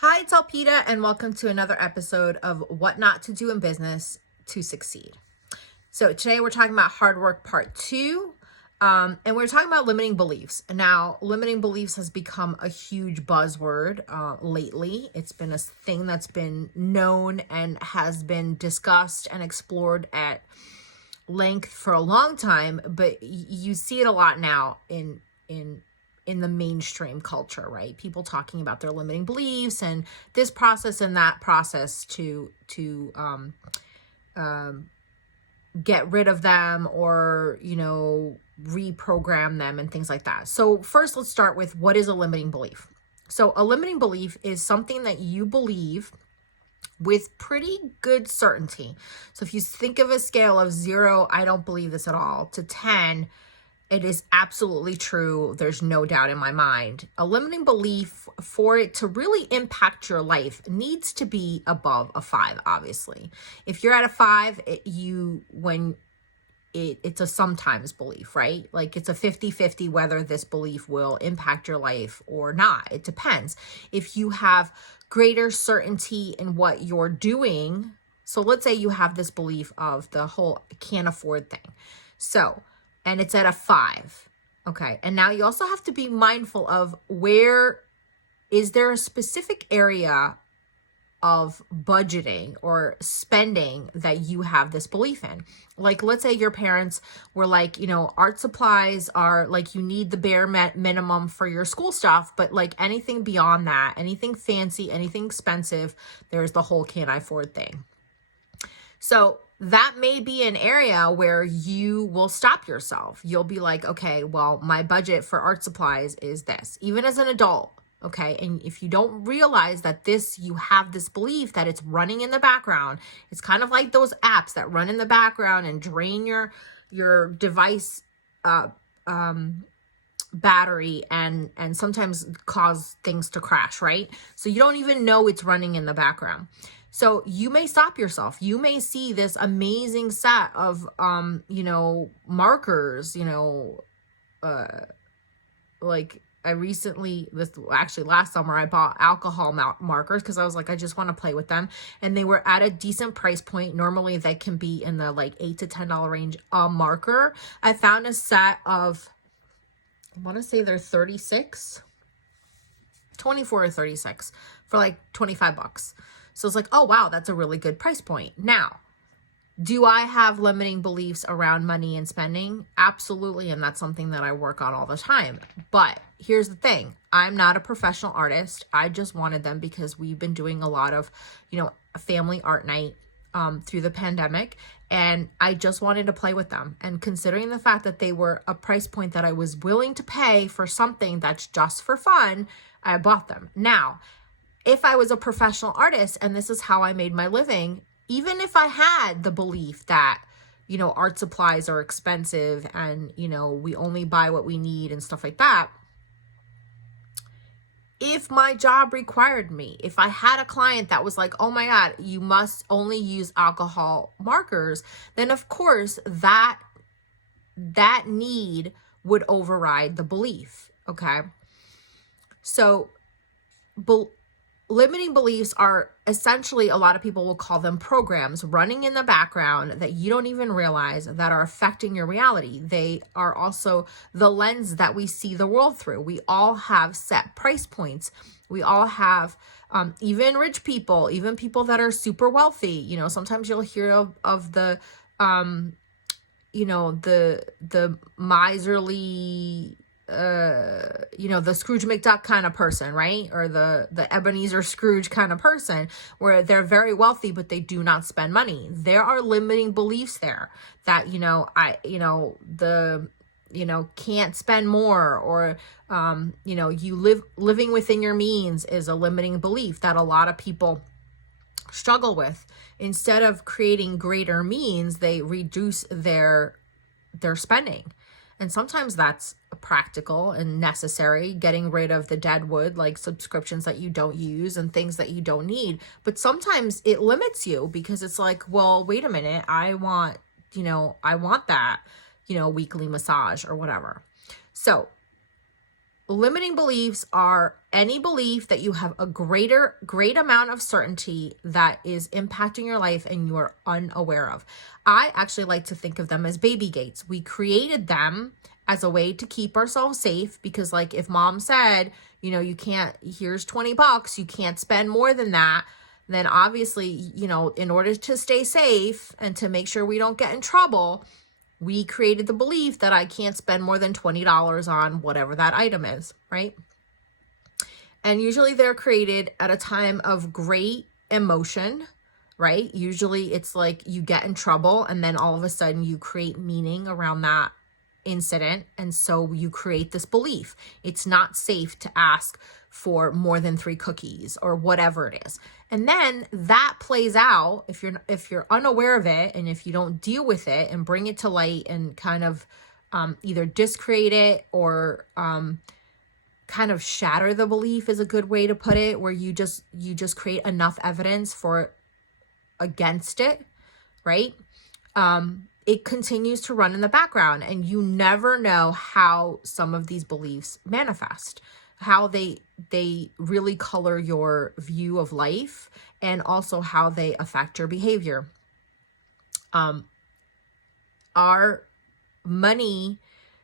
Hi, it's Alpita, and welcome to another episode of What Not to Do in Business to Succeed. So today we're talking about hard work part 2, and we're talking about limiting beliefs. Now, limiting beliefs has become a huge buzzword lately. It's been a thing that's been known and has been discussed and explored at length for a long time, but you see it a lot now in the mainstream culture, right? People talking about their limiting beliefs and this process and that process to get rid of them or, reprogram them and things like that. So first, let's start with what is a limiting belief. So a limiting belief is something that you believe with pretty good certainty. So if you think of a scale of 0, I don't believe this at all, to 10, it is absolutely true. There's no doubt in my mind. A limiting belief, for it to really impact your life, needs to be above a 5, obviously. If you're at a 5, it's a sometimes belief, right? Like it's a 50-50 whether this belief will impact your life or not. It depends. If you have greater certainty in what you're doing, so let's say you have this belief of the whole can't afford thing. And it's at a 5. Okay. And now you also have to be mindful of where is there a specific area of budgeting or spending that you have this belief in. Like, let's say your parents were like, art supplies are like, you need the bare minimum for your school stuff, but like anything beyond that, anything fancy, anything expensive, there's the whole can't I afford thing. So that may be an area where you will stop yourself. You'll be like, okay, well, my budget for art supplies is this, even as an adult. Okay. And if you don't realize that you have this belief that it's running in the background, it's kind of like those apps that run in the background and drain your device, battery and sometimes cause things to crash, right? So you don't even know it's running in the background. So you may stop yourself. You may see this amazing set of, markers, like I recently, last summer, I bought alcohol markers because I was like, I just want to play with them. And they were at a decent price point. Normally they can be in the like $8 to $10 range a marker. I found a set of, I want to say they're 24 or 36 for like $25. So it's like, oh, wow, that's a really good price point. Now, do I have limiting beliefs around money and spending? Absolutely. And that's something that I work on all the time. But here's the thing. I'm not a professional artist. I just wanted them because we've been doing a lot of, a family art night through the pandemic. And I just wanted to play with them. And considering the fact that they were a price point that I was willing to pay for something that's just for fun, I bought them. Now, if I was a professional artist and this is how I made my living, even if I had the belief that, art supplies are expensive and, we only buy what we need and stuff like that, if my job required me, if I had a client that was like, oh my God, you must only use alcohol markers, then of course that need would override the belief. Okay. So, limiting beliefs are essentially, a lot of people will call them programs running in the background that you don't even realize that are affecting your reality. They are also the lens that we see the world through. We all have set price points. We all have, even rich people, even people that are super wealthy. Sometimes you'll hear of the, the miserly, the Scrooge McDuck kind of person, right? Or the Ebenezer Scrooge kind of person where they're very wealthy, but they do not spend money. There are limiting beliefs there that, can't spend more or, living within your means is a limiting belief that a lot of people struggle with. Instead of creating greater means, they reduce their spending. And sometimes that's practical and necessary, getting rid of the dead wood, like subscriptions that you don't use and things that you don't need. But sometimes it limits you because it's like, well, wait a minute, I want that, weekly massage or whatever. So limiting beliefs are any belief that you have a great amount of certainty that is impacting your life and you are unaware of. I actually like to think of them as baby gates. We created them as a way to keep ourselves safe because, like, if mom said, you can't, here's $20, you can't spend more than that, then obviously, in order to stay safe and to make sure we don't get in trouble, we created the belief that I can't spend more than $20 on whatever that item is, right? And usually they're created at a time of great emotion, right? Usually it's like you get in trouble and then all of a sudden you create meaning around that incident. And so you create this belief. It's not safe to ask for more than 3 cookies or whatever it is. And then that plays out if you're unaware of it, and if you don't deal with it and bring it to light and kind of either discreate it or kind of shatter the belief is a good way to put it, where you just create enough evidence for against it, right? It continues to run in the background, and you never know how some of these beliefs manifest, how they really color your view of life, and also how they affect your behavior. Our money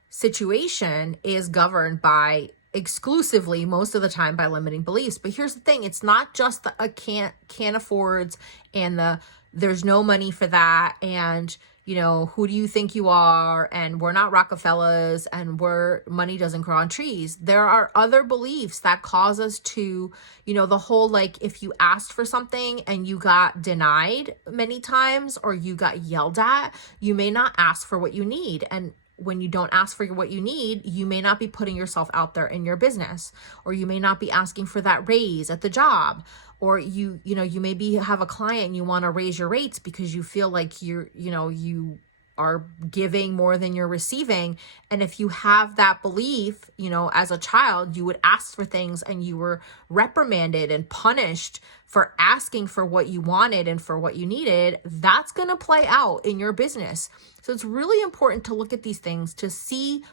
situation is governed by exclusively most of the time by limiting beliefs. But here's the thing, it's not just the can't affords and there's no money for that, and who do you think you are, and we're not Rockefellers, and money doesn't grow on trees. There are other beliefs that cause us to, the whole, like, if you asked for something and you got denied many times or you got yelled at, you may not ask for what you need. And when you don't ask for what you need, you may not be putting yourself out there in your business, or you may not be asking for that raise at the job, or you maybe have a client and you want to raise your rates because you feel like you are giving more than you're receiving. And if you have that belief, as a child, you would ask for things and you were reprimanded and punished for asking for what you wanted and for what you needed, that's going to play out in your business. So it's really important to look at these things to see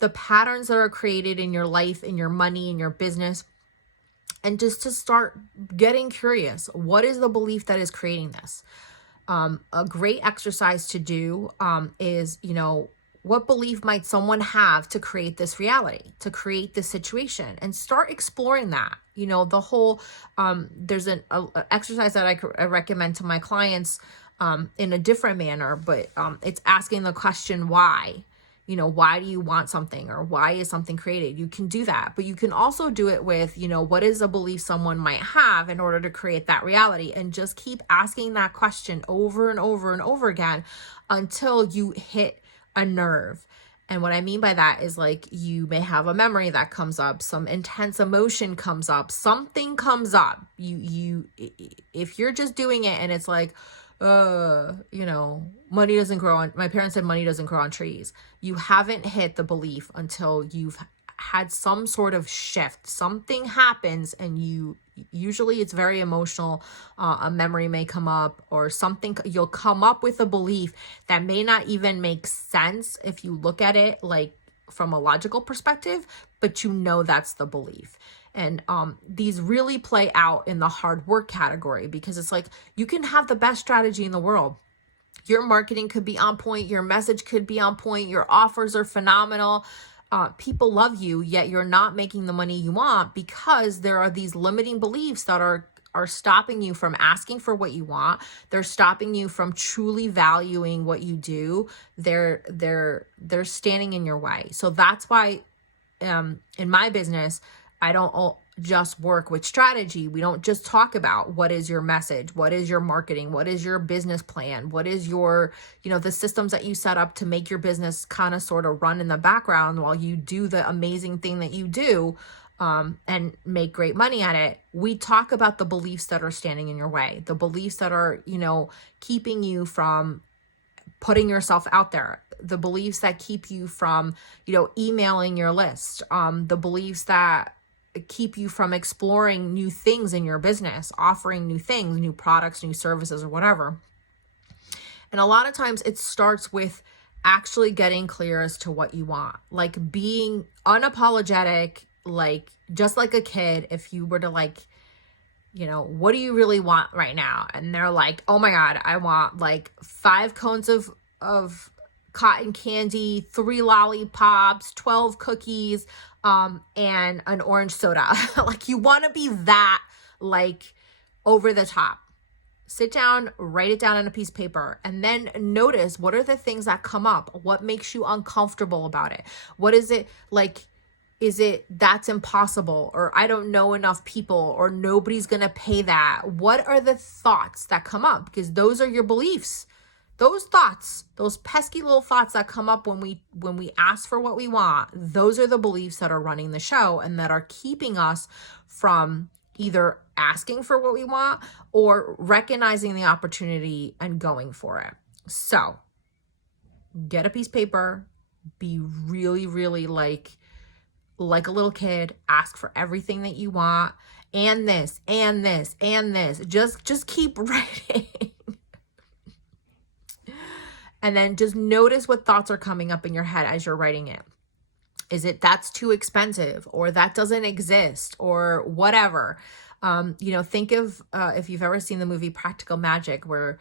the patterns that are created in your life, in your money, in your business, and just to start getting curious. What is the belief that is creating this? A great exercise to do is, what belief might someone have to create this reality, to create this situation, and start exploring that. The whole, there's an exercise that I recommend to my clients in a different manner, but it's asking the question, why? Why do you want something, or why is something created? You can do that, but you can also do it with, what is a belief someone might have in order to create that reality, and just keep asking that question over and over and over again until you hit a nerve. And what I mean by that is, like, you may have a memory that comes up, some intense emotion comes up, something comes up. If you're just doing it and it's like, money doesn't grow on, my parents said money doesn't grow on trees. You haven't hit the belief until you've had some sort of shift. Something happens and usually it's very emotional. A memory may come up or something. You'll come up with a belief that may not even make sense if you look at it like from a logical perspective, but that's the belief. And these really play out in the hard work category, because it's like, you can have the best strategy in the world. Your marketing could be on point. Your message could be on point. Your offers are phenomenal. People love you, yet you're not making the money you want because there are these limiting beliefs that are stopping you from asking for what you want. They're stopping you from truly valuing what you do. They're standing in your way. So that's why in my business, I don't just work with strategy. We don't just talk about what is your message, what is your marketing, what is your business plan, what is your, the systems that you set up to make your business kind of sort of run in the background while you do the amazing thing that you do and make great money at it. We talk about the beliefs that are standing in your way, the beliefs that are, keeping you from putting yourself out there, the beliefs that keep you from, emailing your list, the beliefs that keep you from exploring new things in your business, offering new things, new products, new services, or whatever. And a lot of times it starts with actually getting clear as to what you want, like being unapologetic, like just like a kid. If you were to like, you know, what do you really want right now? And they're like, oh my God, I want like 5 cones of cotton candy, 3 lollipops, 12 cookies, and an orange soda. Like you want to be that like over the top. Sit down, write it down on a piece of paper, and then notice what are the things that come up? What makes you uncomfortable about it? What is it like? Is it that's impossible, or I don't know enough people, or nobody's going to pay that? What are the thoughts that come up? Because those are your beliefs. Those thoughts, those pesky little thoughts that come up when we ask for what we want, those are the beliefs that are running the show and that are keeping us from either asking for what we want or recognizing the opportunity and going for it. So get a piece of paper, be really, really like a little kid, ask for everything that you want, and this, and this, and this. Just keep writing. And then just notice what thoughts are coming up in your head as you're writing it. Is it that's too expensive, or that doesn't exist, or whatever? You know, think of if you've ever seen the movie Practical Magic, where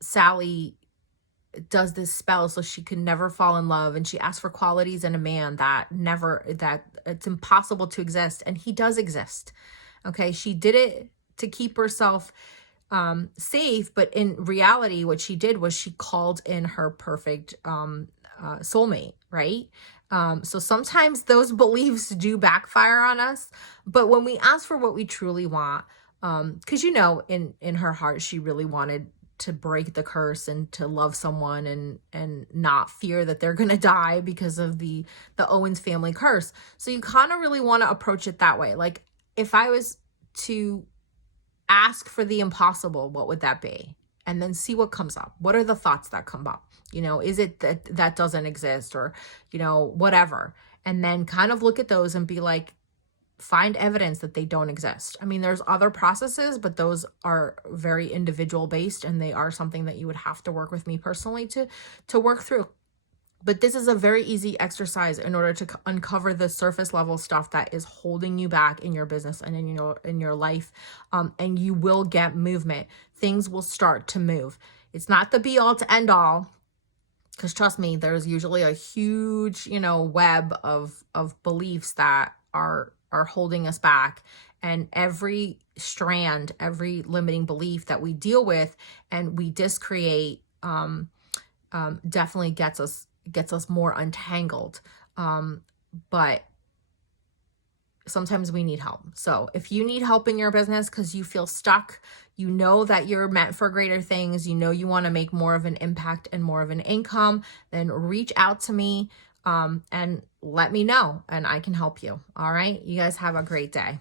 Sally does this spell so she can never fall in love, and she asks for qualities in a man that it's impossible to exist, and he does exist. Okay, she did it to keep herself safe, but in reality what she did was she called in her perfect soulmate, right? So sometimes those beliefs do backfire on us, but when we ask for what we truly want, because you know, in her heart she really wanted to break the curse and to love someone and not fear that they're gonna die because of the Owens family curse. So you kind of really want to approach it that way. Like if I was to ask for the impossible, what would that be? And then see what comes up. What are the thoughts that come up? You know, is it that doesn't exist, or, you know, whatever. And then kind of look at those and be like, find evidence that they don't exist. I mean, there's other processes, but those are very individual based, and they are something that you would have to work with me personally to work through. But this is a very easy exercise in order to uncover the surface level stuff that is holding you back in your business and in your life. And you will get movement. Things will start to move. It's not the be all to end all, because trust me, there's usually a huge, you know, web of beliefs that are holding us back. And every strand, every limiting belief that we deal with and we discreate, definitely gets us more untangled. But sometimes we need help. So if you need help in your business because you feel stuck, you know that you're meant for greater things, you know you want to make more of an impact and more of an income, then reach out to me and let me know, and I can help you. All right. You guys have a great day.